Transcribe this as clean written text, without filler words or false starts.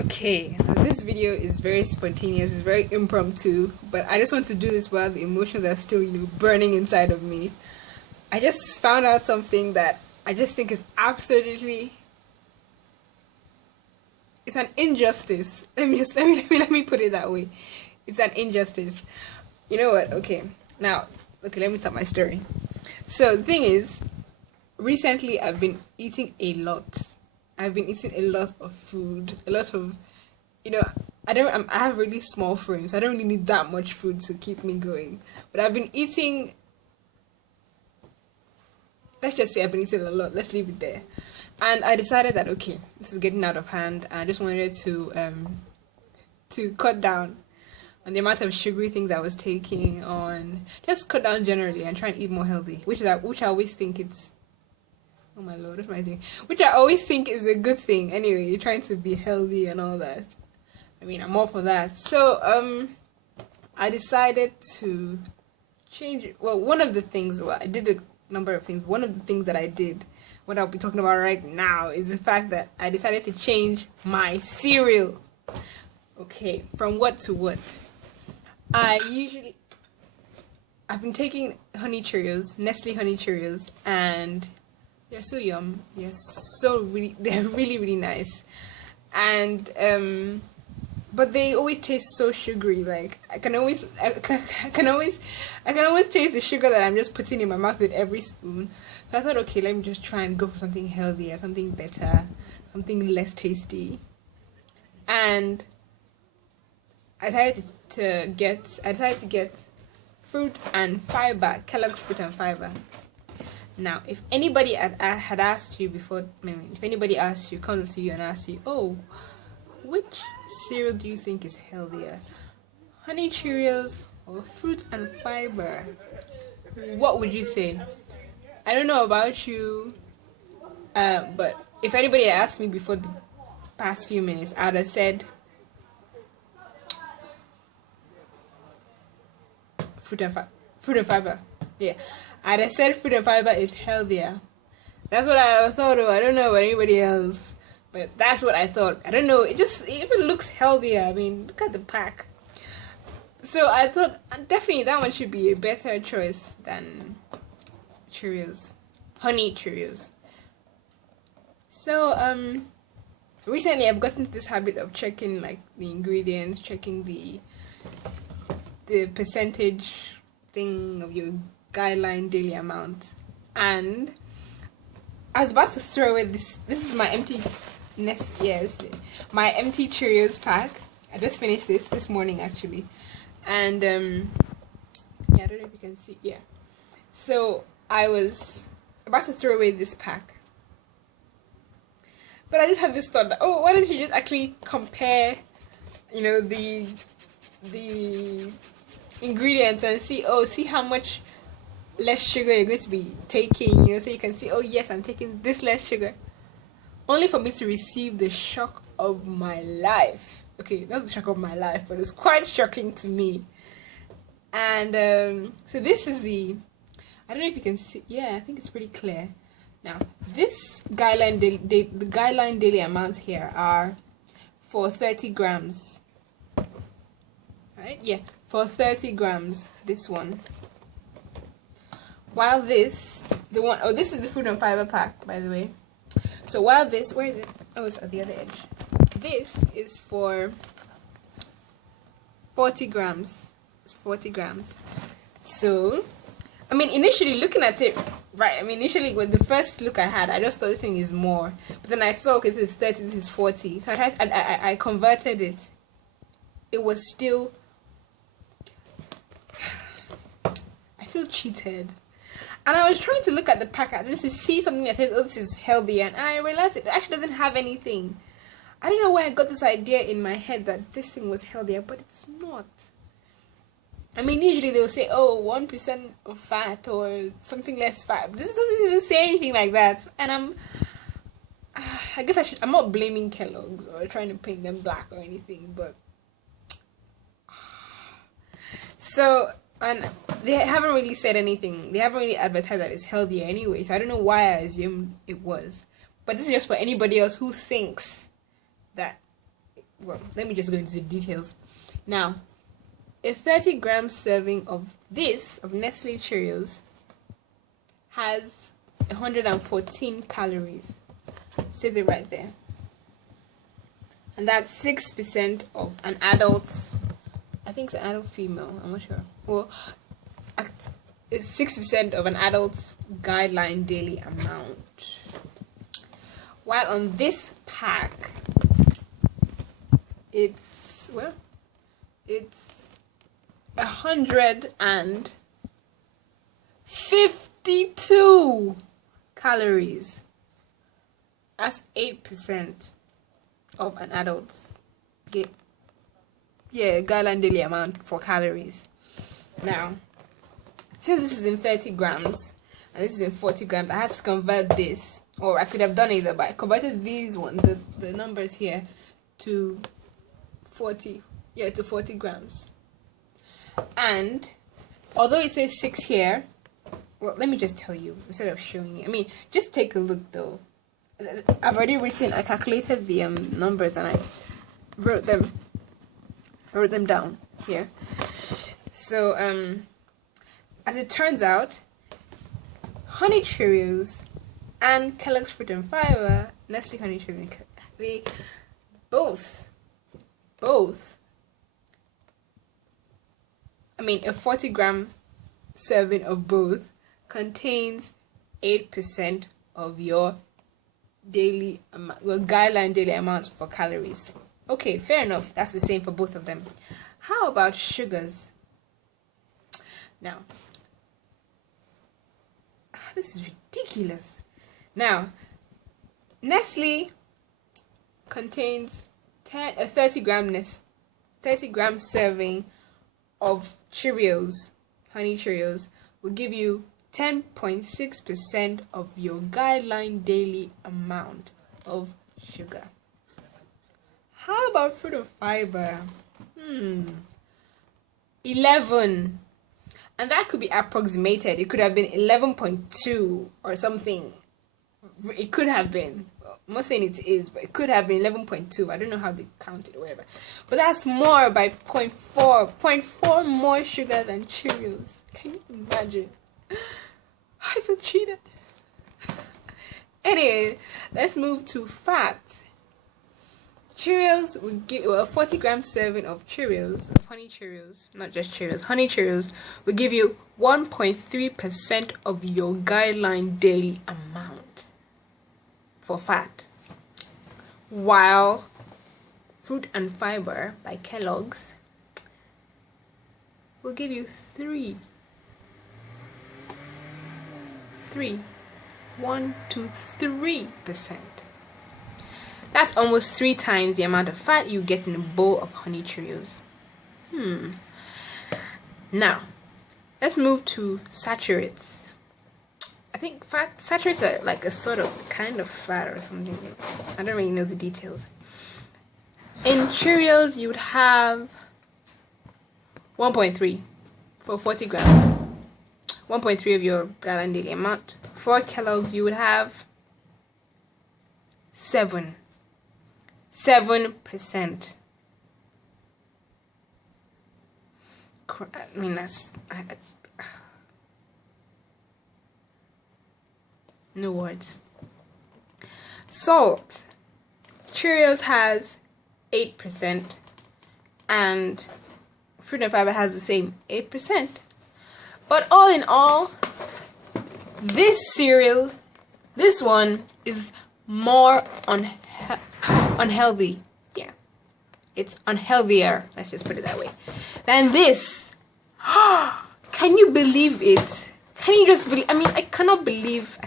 Okay, this video is very spontaneous, it's very impromptu, but I just want to do this while the emotions are still, burning inside of me. I just found out something that I just think is absolutely, it's an injustice. Let me put it that way. It's an injustice. You know what? Okay, let me start my story. So the thing is, recently I've been eating a lot. I've been eating a lot of food, a lot of, I have really small frame, so I don't really need that much food to keep me going. But I've been eating, let's just say I've been eating a lot. Let's leave it there. And I decided that, okay, this is getting out of hand. And I just wanted to cut down on the amount of sugary things I was taking, on just cut down generally and try and eat more healthy, which I always think it's, oh my lord, what's my thing? Which I always think is a good thing. Anyway, you're trying to be healthy and all that. I mean, I'm all for that. So, I decided to change it. Well, one of the things, I did a number of things. One of the things that I did, what I'll be talking about right now, is the fact that I decided to change my cereal. Okay, from what to what? I've been taking honey Cheerios, Nestle honey Cheerios, and they're so yum. They're really, really nice. And but they always taste so sugary. Like I can always taste the sugar that I'm just putting in my mouth with every spoon. So I thought, okay, let me just try and go for something healthier, something better, something less tasty. And I decided to get fruit and fiber, Kellogg's fruit and fiber. Now, if anybody had asked you before, if anybody asked you, comes to you and asks you, oh, which cereal do you think is healthier, honey Cheerios or fruit and fiber, what would you say? I don't know about you, but if anybody had asked me before the past few minutes, I'd have said fruit and fiber. Yeah, I'd have said fruit and fiber is healthier. That's what I thought of. I don't know about anybody else, but that's what I thought. I don't know. If it looks healthier, I mean, look at the pack. So I thought definitely that one should be a better choice than Cheerios, honey Cheerios. So recently I've gotten into this habit of checking like the ingredients, checking the percentage thing of your guideline daily amount, and I was about to throw away this is my empty my empty Cheerios pack. I just finished this morning actually, and I don't know if you can see, so I was about to throw away this pack, but I just had this thought that, oh, why don't you just actually compare the ingredients and see how much less sugar you're going to be taking, so you can see, oh yes, I'm taking this less sugar, only for me to receive the shock of my life. Okay, not the shock of my life, but it's quite shocking to me. And so this is I don't know if you can see, I think it's pretty clear. Now this guideline the guideline daily amounts here are for 30 grams, right? For 30 grams, this one. While this is the fruit and fiber pack, by the way. So while this, where is it? Oh, it's at the other edge. This is for 40 grams. It's 40 grams. So, I mean, initially looking at it, right? I mean, initially with the first look I had, I just thought this thing is more. But then I saw, okay, this is 30, this is 40. So I converted it. It was still, I feel cheated. And I was trying to look at the packet to see something that says, oh, this is healthier, and I realized it actually doesn't have anything. I don't know where I got this idea in my head that this thing was healthier, but it's not. I mean, usually they'll say, oh, 1% of fat or something less fat. This doesn't even say anything like that. And I guess I'm not blaming Kellogg or trying to paint them black or anything, but so, and they haven't really said anything. They haven't really advertised that it's healthier anyway, so I don't know why I assumed it was. But this is just for anybody else who thinks that well, let me just go into the details. Now, a 30-gram serving of Nestle Cheerios has 114 calories. It says it right there. And that's 6% of an adult, I think it's an adult female, I'm not sure. Well, it's 6% of an adult's guideline daily amount. While on this pack, it's 152 calories. That's 8% of an adult's guideline daily amount for calories. Now, since this is in 30 grams and this is in 40 grams, I had to convert this, or I could have done either, but I converted these the numbers here to 40 grams. And although it says 6 here, well, let me just tell you instead of showing you. I mean, just take a look though. I calculated the numbers and I wrote them down here. So as it turns out, Honey Cheerios and Kellogg's Fruit and Fiber, Nestle Honey Cheerios, they both, I mean, a 40-gram serving of both contains 8% of your guideline daily amount for calories. Okay, fair enough. That's the same for both of them. How about sugars? Now, this is ridiculous. Now, Nestle contains a 30-gram serving of Cheerios, Honey Cheerios, will give you 10.6% of your guideline daily amount of sugar. How about Fruit and Fiber? 11. And that could be approximated. It could have been 11.2 or something. It could have been. I'm not saying it is, but it could have been 11.2. I don't know how they count it or whatever. But that's more by 0.4. 0.4 more sugar than Cheerios. Can you imagine? I feel cheated. Anyway, let's move to fat. Cheerios will give, a 40-gram serving of Cheerios, of Honey Cheerios, not just Cheerios, Honey Cheerios, will give you 1.3% of your guideline daily amount for fat. While Fruit and Fiber by Kellogg's will give you 3. 1 to 3%. That's almost 3 times the amount of fat you get in a bowl of Honey Cheerios. Now, let's move to saturates. I think saturates are like a sort of kind of fat or something. I don't really know the details. In Cheerios, you would have 1.3 for 40 grams. 1.3 of your guideline daily amount. For Kellogg's, you would have 7%. I mean, that's no words. Salt. Cheerios has 8%, and Fruit and Fiber has the same 8%. But all in all, this cereal, this one is more unhealthy. Yeah, it's unhealthier, let's just put it that way, than this. Can you believe it? Can you just believe? I mean, I cannot believe